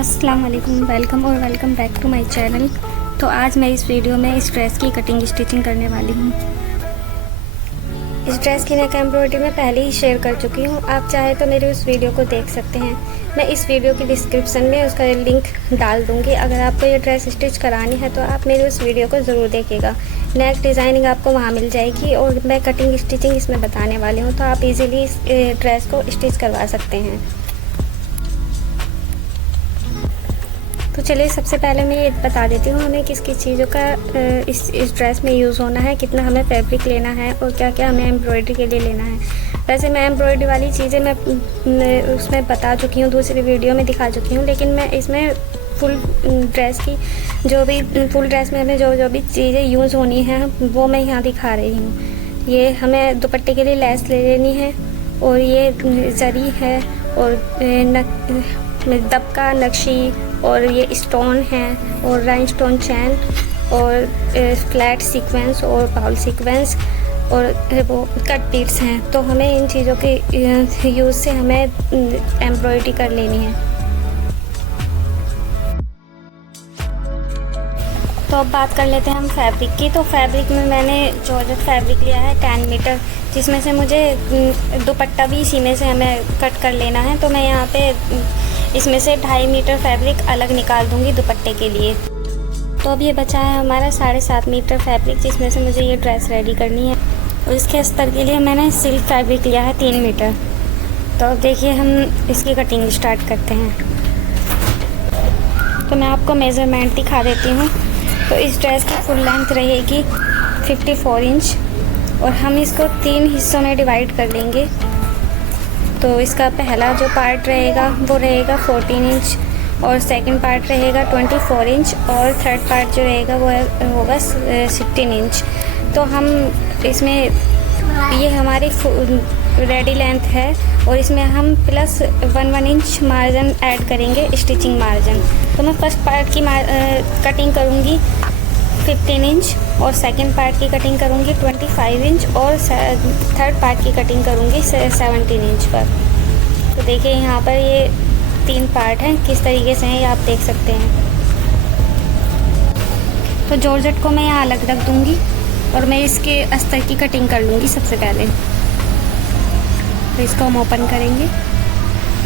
अस्सलाम वालेकुम, welcome back to my channel. तो आज मैं इस वीडियो में इस ड्रेस की कटिंग स्टिचिंग करने वाली हूँ। इस ड्रेस की नेक एम्ब्रॉयडरी मैं पहले ही शेयर कर चुकी हूँ, आप चाहे तो मेरे उस वीडियो को देख सकते हैं। मैं इस वीडियो की डिस्क्रिप्शन में उसका लिंक डाल दूँगी। अगर आपको ये ड्रेस स्टिच करानी है तो आप मेरे उस वीडियो को ज़रूर देखिएगा। नेक डिज़ाइनिंग आपको वहाँ मिल जाएगी और मैं कटिंग स्टिचिंग इसमें बताने वाली हूँ, तो आप इजीली इस ड्रेस को स्टिच करवा सकते हैं। तो चलिए सबसे पहले मैं ये बता देती हूँ हमें किस किस चीज़ों का इस ड्रेस में यूज़ होना है, कितना हमें फैब्रिक लेना है और क्या क्या हमें एम्ब्रॉयडरी के लिए लेना है। वैसे मैं एम्ब्रॉयडरी वाली चीज़ें मैं उसमें बता चुकी हूँ, दूसरी वीडियो में दिखा चुकी हूँ, लेकिन मैं इसमें फुल ड्रेस की फुल ड्रेस में हमें जो भी चीज़ें यूज़ होनी है वो मैं यहाँ दिखा रही हूँ। ये हमें दुपट्टे के लिए लेस ले लेनी है और ये जरी है और दबका नक्शी और ये स्टोन है और राइनस्टोन चैन और फ्लैट सीक्वेंस और बाउल सीक्वेंस और वो कट बीड्स हैं। तो हमें इन चीज़ों के यूज़ से हमें एम्ब्रॉयडरी कर लेनी है। तो अब बात कर लेते हैं हम फैब्रिक की। तो फैब्रिक में मैंने जॉर्जेट फैब्रिक लिया है 10 मीटर, जिसमें से मुझे दुपट्टा भी इसी में से हमें कट कर लेना है। तो मैं यहाँ पे इसमें से 2.5 मीटर फैब्रिक अलग निकाल दूँगी दुपट्टे के लिए। तो अब ये बचा है हमारा 7.5 मीटर फैब्रिक, जिसमें से मुझे ये ड्रेस रेडी करनी है। और इसके अस्तर के लिए मैंने सिल्क फैब्रिक लिया है 3 मीटर। तो अब देखिए हम इसकी कटिंग स्टार्ट करते हैं। तो मैं आपको मेज़रमेंट दिखा देती हूँ। तो इस ड्रेस की फुल लेंथ रहेगी 54 इंच और हम इसको 3 हिस्सों में डिवाइड कर लेंगे। तो इसका पहला जो पार्ट रहेगा वो रहेगा 14 इंच और सेकंड पार्ट रहेगा 24 इंच और थर्ड पार्ट जो रहेगा वो होगा 16 इंच। तो हम इसमें ये हमारी रेडी लेंथ है और इसमें हम प्लस 1 इंच मार्जिन ऐड करेंगे, स्टिचिंग मार्जिन। तो मैं फर्स्ट पार्ट की कटिंग करूँगी 15 इंच और सेकंड पार्ट की कटिंग करूँगी 25 इंच और थर्ड पार्ट की कटिंग करूँगी 17 इंच पर। तो देखिए यहाँ पर ये 3 पार्ट हैं, किस तरीके से हैं ये आप देख सकते हैं। तो जॉर्जेट को मैं यहाँ अलग रख दूँगी और मैं इसके अस्तर की कटिंग कर लूँगी सबसे पहले। तो इसको हम ओपन करेंगे।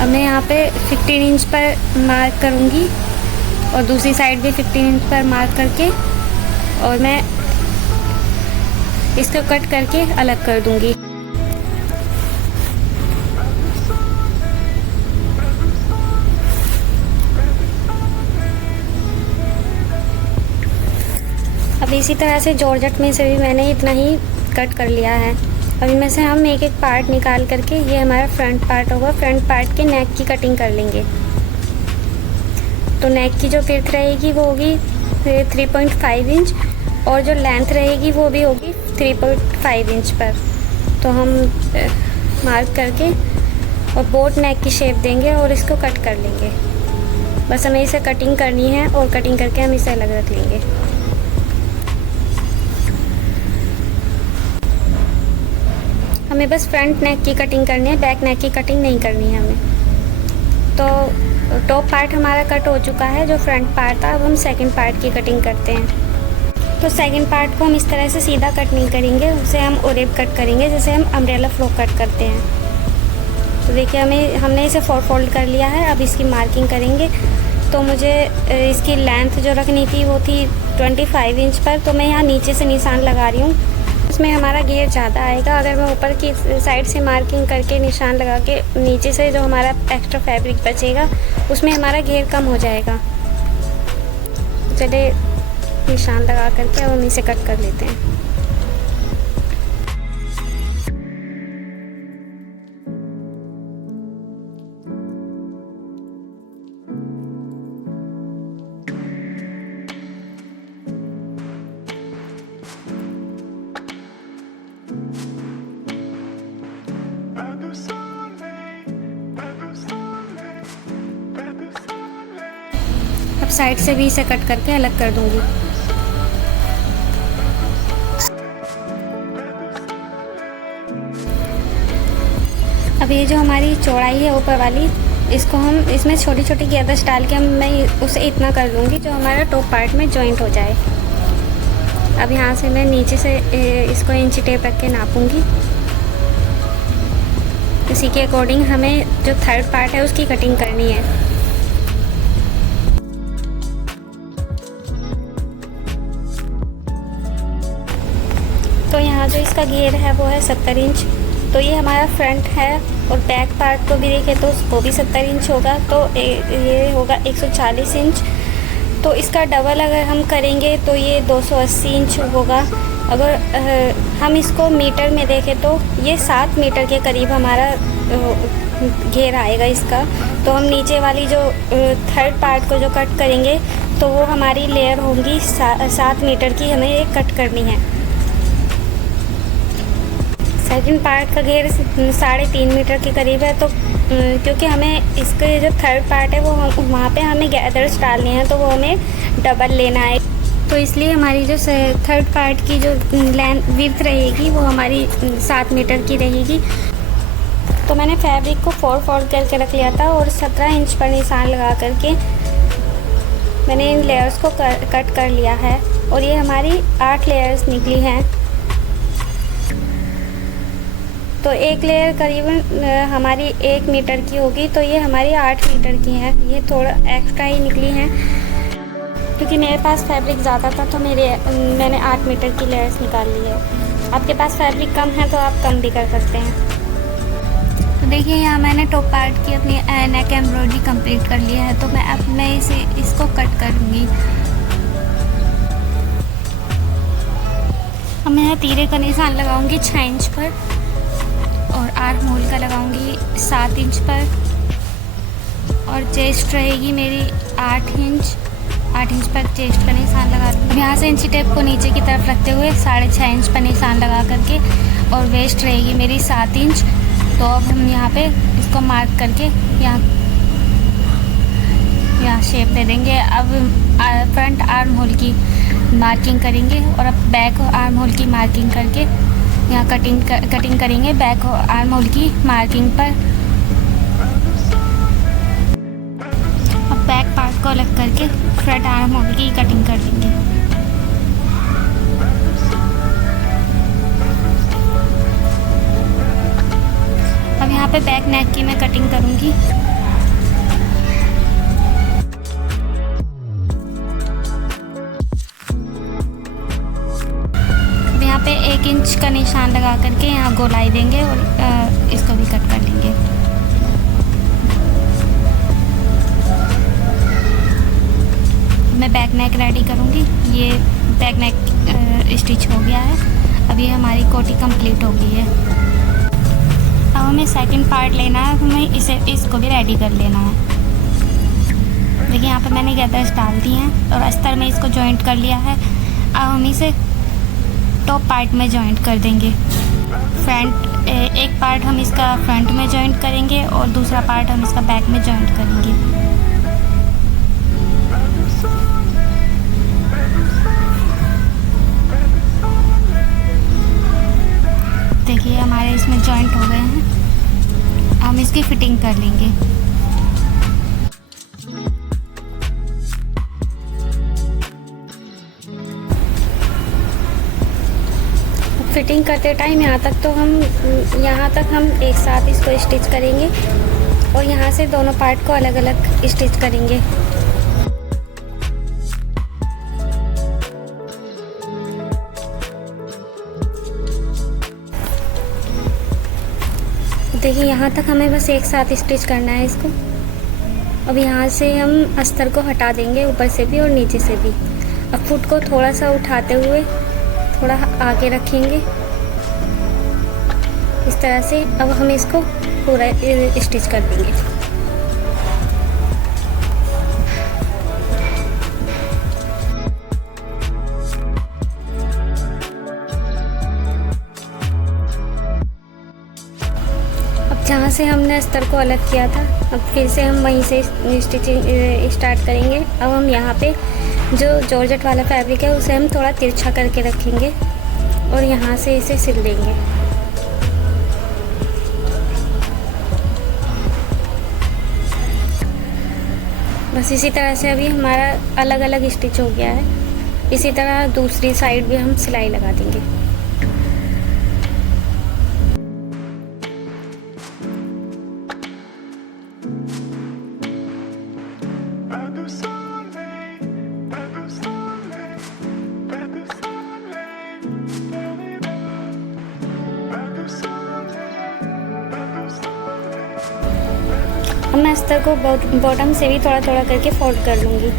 अब मैं यहाँ पे 15 इंच पर मार्क करूँगी और दूसरी साइड भी 15 इंच पर मार्क करके और मैं इसको कट करके अलग कर दूंगी। अब इसी तरह से जॉर्जेट में से भी मैंने इतना ही कट कर लिया है। अब इनमें से हम एक एक पार्ट निकाल करके ये हमारा फ्रंट पार्ट होगा, फ्रंट पार्ट के नेक की कटिंग कर लेंगे। तो नेक की जो विड्थ रहेगी वो होगी 3.5 इंच और जो लेंथ रहेगी वो भी होगी 3.5 इंच पर। तो हम मार्क करके और बोट नेक की शेप देंगे और इसको कट कर लेंगे। बस हमें इसे कटिंग करनी है और कटिंग करके हम इसे अलग रख लेंगे। हमें बस फ्रंट नेक की कटिंग करनी है, बैक नेक की कटिंग नहीं करनी है हमें। तो टॉप पार्ट हमारा कट हो चुका है, जो फ्रंट पार्ट था। अब हम सेकंड पार्ट की कटिंग करते हैं। तो सेकंड पार्ट को हम इस तरह से सीधा कट नहीं करेंगे, उसे हम ओरेब कट करेंगे, जैसे हम अम्ब्रेला फ्रॉक कट करते हैं। तो देखिए हमने इसे 4 फोल्ड कर लिया है। अब इसकी मार्किंग करेंगे। तो मुझे इसकी लेंथ जो रखनी थी वो थी 25 इंच पर। तो मैं यहाँ नीचे से निशान लगा रही हूँ, इसमें हमारा घेर ज़्यादा आएगा। अगर मैं ऊपर की साइड से मार्किंग करके निशान लगा के नीचे से जो हमारा एक्स्ट्रा फैब्रिक बचेगा उसमें हमारा घेर कम हो जाएगा। चलिए निशान लगा करके अब हम इसे कट कर लेते हैं। अब साइड से भी इसे कट करके अलग कर दूंगी। अब ये जो हमारी चौड़ाई है ऊपर वाली इसको हम इसमें छोटी छोटी गैदर्स डाल के मैं उसे इतना कर लूँगी जो हमारा टॉप पार्ट में जॉइंट हो जाए। अब यहाँ से मैं नीचे से इसको इंची टेप रख के नापूंगी। इसी के अकॉर्डिंग हमें जो थर्ड पार्ट है उसकी कटिंग करनी है। तो यहाँ जो इसका घेर है वो है 70 इंच। तो ये हमारा फ्रंट है और बैक पार्ट को भी देखें तो वो भी 70 इंच होगा, तो ये होगा 140 इंच। तो इसका डबल अगर हम करेंगे तो ये 280 इंच होगा। अगर हम इसको मीटर में देखें तो ये 7 मीटर के करीब हमारा घेर आएगा इसका। तो हम नीचे वाली जो थर्ड पार्ट को जो कट करेंगे तो वो हमारी लेयर होंगी 7 मीटर की, हमें ये कट करनी है। सेकंड पार्ट का घेर 3.5 मीटर के करीब है। तो क्योंकि हमें इसके जो थर्ड पार्ट है वो वहाँ पे हमें गैदर्स डालने हैं, तो वो हमें डबल लेना है। तो इसलिए हमारी जो थर्ड पार्ट की जो विड्थ रहेगी वो हमारी 7 मीटर की रहेगी। तो मैंने फैब्रिक को 4 फोल्ड करके रख लिया था और 17 इंच पर निशान लगा करके मैंने इन लेयर्स को कट कर लिया है। और ये हमारी 8 लेयर्स निकली हैं। तो एक लेयर करीबन हमारी 1 मीटर की होगी, तो ये हमारी 8 मीटर की है। ये थोड़ा एक्स्ट्रा ही निकली हैं क्योंकि मेरे पास फैब्रिक ज़्यादा था, तो मैंने 8 मीटर की लेयर्स निकाल ली है। आपके पास फैब्रिक कम है तो आप कम भी कर सकते हैं। तो देखिए यहाँ मैंने टॉप पार्ट की अपनी नेक एम्ब्रॉयडरी कंप्लीट कर लिया है। तो मैं इसको कट करूँगी। अब मैं तीरे का निशान लगाऊंगी 6 इंच पर और आर्म होल का लगाऊंगी 7 इंच पर। और चेस्ट रहेगी मेरी 8 इंच पर चेस्ट का निशान लगा दूँगी। यहाँ से इंची टेप को नीचे की तरफ रखते हुए 6.5 इंच पर निशान लगा करके, और वेस्ट रहेगी मेरी 7 इंच। तो अब हम यहाँ पे इसको मार्क करके यहाँ शेप दे देंगे। अब फ्रंट आर्म होल की मार्किंग करेंगे और अब बैक आर्म होल की मार्किंग करके यहाँ कटिंग करेंगे बैक आर्म होल की मार्किंग पर। अब बैक पार्ट को अलग करके फ्रंट आर्म होल की कटिंग कर देंगे। अब यहाँ पे बैक नेक की मैं कटिंग करूँगी। पे 1 इंच का निशान लगा करके यहाँ गोलाई देंगे और इसको भी कट कर लेंगे। मैं बैक नेक रेडी करूँगी। ये बैक नेक स्टिच हो गया है। अब ये हमारी कोटी कंप्लीट हो गई है। अब हमें सेकंड पार्ट लेना है, हमें इसको भी रेडी कर लेना है। देखिए यहाँ पे मैंने गैदर्स डाल दी हैं और अस्तर में इसको जॉइंट कर लिया है। अब हम इसे टॉप पार्ट में जॉइंट कर देंगे। फ्रंट एक पार्ट हम इसका फ्रंट में जॉइंट करेंगे और दूसरा पार्ट हम इसका बैक में जॉइंट करेंगे। देखिए हमारे इसमें जॉइंट हो गए हैं। हम इसकी फिटिंग कर लेंगे। फिटिंग करते टाइम यहाँ तक हम एक साथ इसको स्टिच करेंगे और यहाँ से दोनों पार्ट को अलग अलग स्टिच करेंगे। देखिए यहाँ तक हमें बस एक साथ स्टिच करना है इसको। अब यहाँ से हम अस्तर को हटा देंगे, ऊपर से भी और नीचे से भी। अब फुट को थोड़ा सा उठाते हुए थोड़ा आगे रखेंगे इस तरह से। अब हम इसको पूरा स्टिच कर देंगे। अब जहाँ से हमने अस्तर को अलग किया था, अब फिर से हम वहीं से स्टिचिंग स्टार्ट करेंगे। अब हम यहाँ पे जो जॉर्जेट वाला फैब्रिक है उसे हम थोड़ा तिरछा करके रखेंगे और यहाँ से इसे सिल देंगे। बस इसी तरह से अभी हमारा अलग अलग स्टिच हो गया है। इसी तरह दूसरी साइड भी हम सिलाई लगा देंगे। अब मैं अस्तर को बॉटम से भी थोड़ा थोड़ा करके फोल्ड कर लूँगी।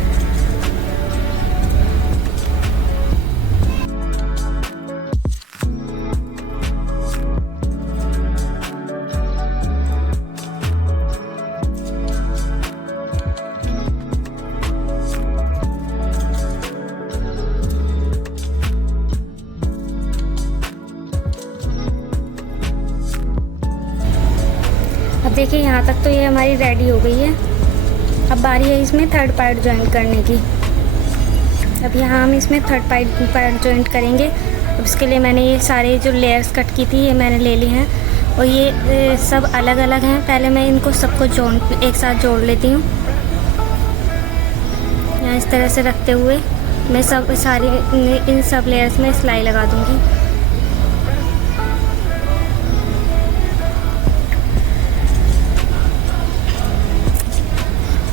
अब देखिए यहाँ तक तो ये हमारी रेडी हो गई है। अब बारी है इसमें थर्ड पार्ट जॉइंट करने की। अब यहाँ हम इसमें थर्ड पार्ट जॉइंट करेंगे। अब इसके लिए मैंने ये सारे जो लेयर्स कट की थी ये मैंने ले ली हैं और ये सब अलग अलग हैं। पहले मैं इनको सबको एक साथ जोड़ लेती हूँ। यहाँ इस तरह से रखते हुए मैं इन सब लेयर्स में सिलाई लगा दूँगी।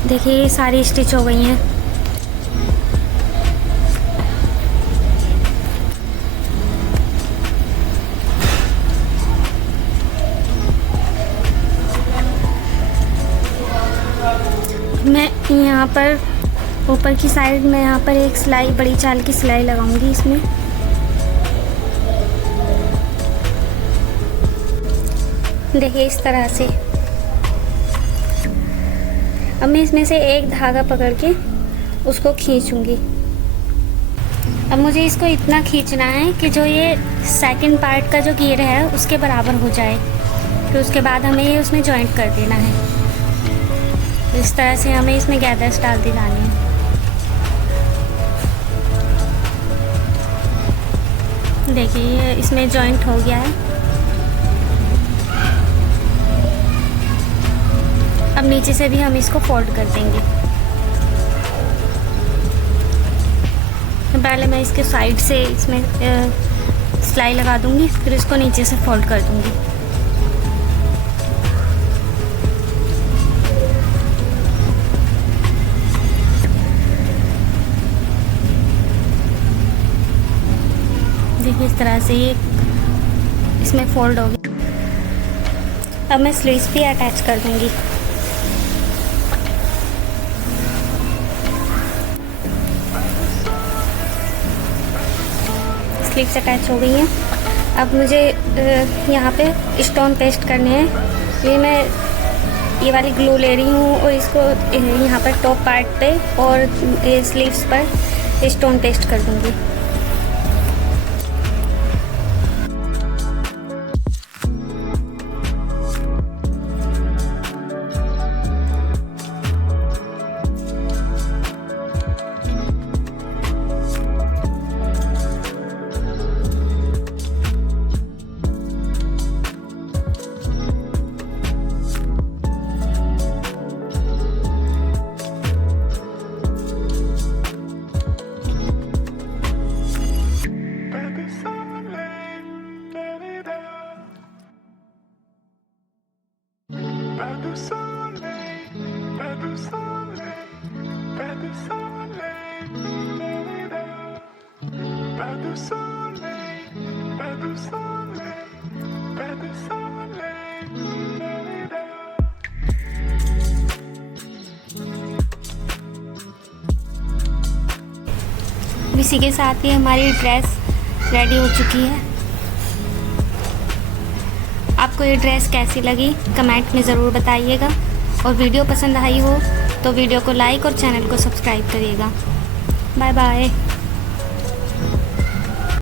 देखिए ये सारी स्टिच हो गई हैं। मैं यहाँ पर ऊपर की साइड में यहाँ पर एक सिलाई, बड़ी चाल की सिलाई लगाऊंगी इसमें। देखिए इस तरह से। अब मैं इसमें से एक धागा पकड़ के उसको खींचूंगी। अब मुझे इसको इतना खींचना है कि जो ये सेकंड पार्ट का जो घेर है उसके बराबर हो जाए। फिर उसके बाद हमें ये उसमें जॉइंट कर देना है। इस तरह से हमें इसमें गैदर्स डालते जाने हैं। देखिए ये इसमें जॉइंट हो गया है। अब नीचे से भी हम इसको फोल्ड कर देंगे। पहले मैं इसके साइड से इसमें सिलाई लगा दूंगी, फिर इसको नीचे से फोल्ड कर दूंगी। देखिए इस तरह से ये इसमें फोल्ड हो गया। अब मैं स्लीव्स भी अटैच कर दूंगी। स्लीव्स अटैच हो गई हैं। अब मुझे यहाँ पे स्टोन पेस्ट करने हैं। ये मैं ये वाली ग्लू ले रही हूँ और इसको यहाँ पर टॉप पार्ट पे और स्लीव्स पर स्टोन पेस्ट कर दूँगी। इसी के साथ ही हमारी ड्रेस रेडी हो चुकी है। आपको ये ड्रेस कैसी लगी कमेंट में ज़रूर बताइएगा और वीडियो पसंद आई हो तो वीडियो को लाइक और चैनल को सब्सक्राइब करिएगा। Bye bye.